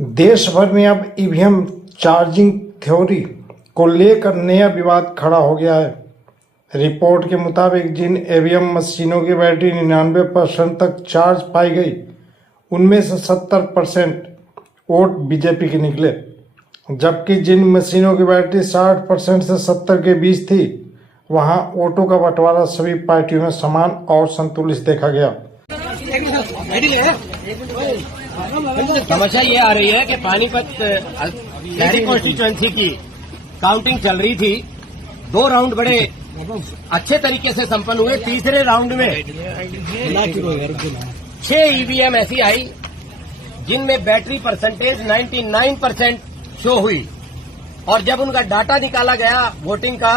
देश भर में अब ईवीएम चार्जिंग थ्योरी को लेकर नया विवाद खड़ा हो गया है। रिपोर्ट के मुताबिक जिन ईवीएम मशीनों की बैटरी 99% तक चार्ज पाई गई, उनमें से 70% वोट बीजेपी के निकले, जबकि जिन मशीनों की बैटरी 60% से 70 के बीच थी, वहां वोटों का बंटवारा सभी पार्टियों में समान और संतुलित देखा गया। समस्या ये आ रही है कि पानीपत शहरी कॉन्स्टिट्यूएंसी की काउंटिंग चल रही थी। 2 राउंड बड़े अच्छे तरीके से संपन्न हुए। तीसरे राउंड में 6 ईवीएम ऐसी आई जिनमें बैटरी परसेंटेज 99% शो हुई, और जब उनका डाटा निकाला गया वोटिंग का,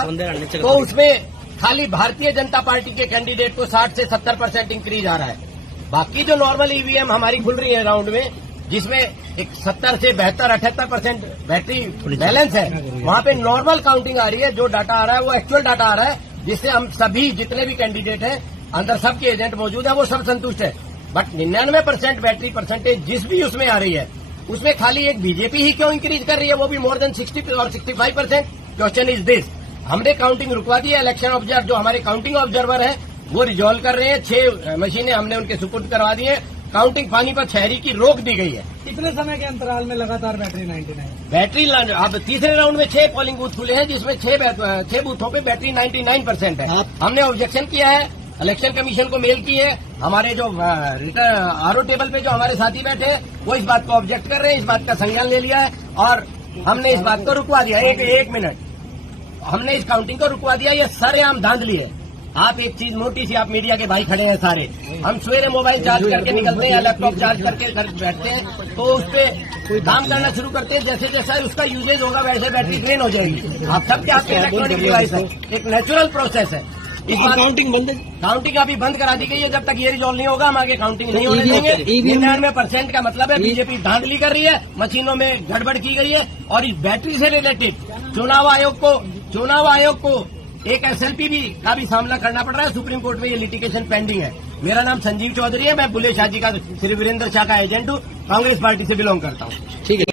तो उसमें खाली भारतीय जनता पार्टी के कैंडिडेट को 60 से 70% इंक्रीज आ रहा है। बाकी जो नॉर्मल ईवीएम हमारी खुल रही है राउंड में, जिसमें एक 70 से 72-78% बैटरी बैलेंस है, वहां पे नॉर्मल काउंटिंग आ रही है। जो डाटा आ रहा है वो एक्चुअल डाटा आ रहा है, जिससे हम सभी जितने भी कैंडिडेट हैं, अंदर सबके एजेंट मौजूद है, वो सब संतुष्ट है। बट 99% बैटरी परसेंटेज जिस भी उसमें आ रही है, उसमें खाली एक बीजेपी ही क्यों इंक्रीज कर रही है, वो भी मोर देन 60 और 65%। Question is this. हमने काउंटिंग रुकवा दी है। इलेक्शन ऑब्जर्वर जो हमारे काउंटिंग ऑब्जर्वर है वो रिजॉल्व कर रहे हैं। 6 मशीनें हमने उनके सुपुर्द करवा दी है। काउंटिंग पानीपत शहरी की रोक दी गई है। कितने समय के अंतराल में लगातार बैटरी 99? बैटरी अब तीसरे राउंड में 6 पोलिंग बूथ खुले हैं, जिसमें 6 बूथों पे बैटरी 99% है। हमने ऑब्जेक्शन किया है, इलेक्शन कमीशन को मेल की है। हमारे जो आरओ टेबल पे जो हमारे साथी बैठे हैं, वो इस बात को ऑब्जेक्ट कर रहे हैं, इस बात का संज्ञान ले लिया है, और हमने इस बात को रुकवा दिया। एक मिनट, हमने इस काउंटिंग को रुकवा दिया। ये सरेआम धांधली है। आप एक चीज मोटी सी, आप मीडिया के भाई खड़े हैं सारे, हम सवेरे मोबाइल चार्ज करके निकलते हैं या लैपटॉप चार्ज करके घर बैठते हैं, तो उस पर काम करना शुरू करते हैं। जैसे जैसा उसका यूजेज होगा वैसे बैटरी ड्रेन हो जाएगी। आप सबके आपके इलेक्ट्रॉनिक डिवाइस है, एक नेचुरल प्रोसेस है। इस बार काउंटिंग अभी बंद करा दी गई है। जब तक ये रिजॉल्व नहीं होगा, हम आगे काउंटिंग नहीं होने देंगे। 99% का मतलब है बीजेपी धांधली कर रही है, मशीनों में गड़बड़ की गई है। और इस बैटरी से रिलेटेड चुनाव आयोग को एक एसएलपी का भी सामना करना पड़ रहा है। सुप्रीम कोर्ट में ये लिटिगेशन पेंडिंग है। मेरा नाम संजीव चौधरी है, मैं बुल्ले शाह जी का, श्री वीरेंद्र शाह का एजेंट हूँ, कांग्रेस पार्टी से बिलोंग करता हूँ। ठीक है।